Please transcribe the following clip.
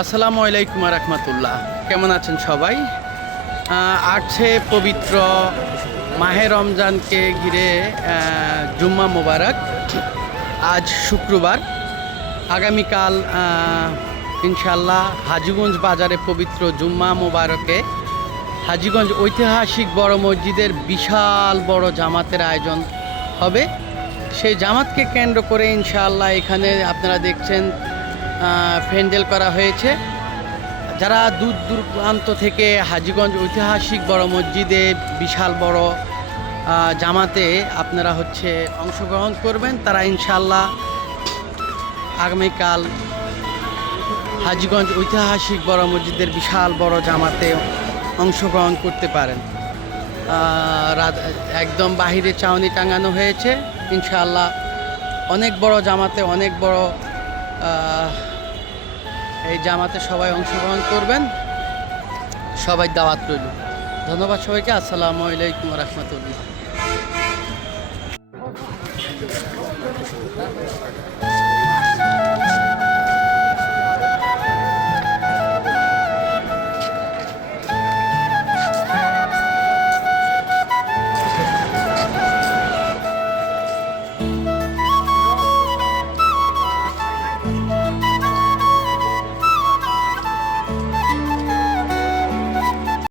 আসসালামু আলাইকুম রহমতুল্লাহ। কেমন আছেন সবাই? আসছে পবিত্র মাহে রমজানকে ঘিরে জুম্মা মোবারক। আজ শুক্রবার, আগামীকাল ইনশাল্লাহ হাজীগঞ্জ বাজারে পবিত্র জুম্মা মোবারকে হাজীগঞ্জ ঐতিহাসিক বড় মসজিদের বিশাল বড় জামাতের আয়োজন হবে। সেই জামাতকে কেন্দ্র করে ইনশাআল্লাহ এখানে আপনারা দেখছেন প্যান্ডেল করা হয়েছে। যারা দূর দূরান্ত থেকে হাজীগঞ্জ ঐতিহাসিক বড় মসজিদে বিশাল বড় জামাতে আপনারা অংশগ্রহণ করবেন, তারা ইনশাআল্লাহ আগামীকাল হাজীগঞ্জ ঐতিহাসিক বড় মসজিদের বিশাল বড় জামাতে অংশগ্রহণ করতে পারেন। একদম বাহিরে চাউনি টাঙানো হয়েছে। ইনশাআল্লাহ অনেক বড় জামাতে, অনেক বড় এই জামাতে সবাই অংশগ্রহণ করবেন। সবাই দাওয়াত রইল। ধন্যবাদ সবাইকে। আসসালামু আলাইকুম রহমতুল্লাহ।